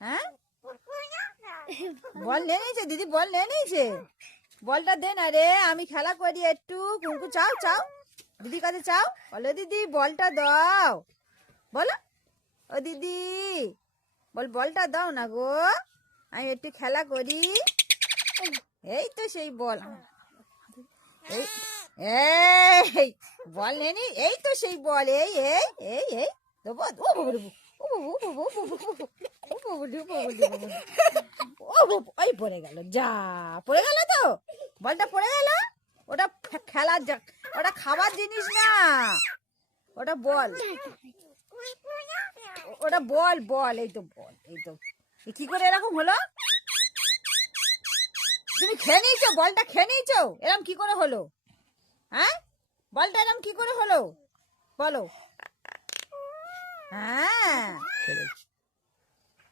হ্যাঁ বল নিয়ে নিয়েছে দিদি, বল নিয়ে নিয়েছে। বলটা দে না রে, আমি খেলা করি একটু। কুঙ্কু চাও চাও, দিদির কাছে চাও। বলো দিদি বলটা দাও, বলো ও দিদি বল বলটা দাও না গো, আমি একটু খেলা করি। এই তো সেই বল, এই এই বল নিয়ে নি, এই তো সেই বল। এই এই এই এই দেবো, ও বাবু ও বাবু ও বাবু ও বাবু ও বাবু, ওই পড়ে গেল, যা পড়ে গেল তো, বলটা পড়ে গেল। ওটা খেলার, ওটা খাবার জিনিস না, ওটা বল, ওটা বল বল, এই তো বল, এই তো। কি করে এরকম হলো? তুমি খেয়ে নিয়েছো বলটা, খেয়ে নিয়েছো, এরকম কি করে হলো? হ্যাঁ বলটা এরকম কি করে হলো বলো? হ্যাঁ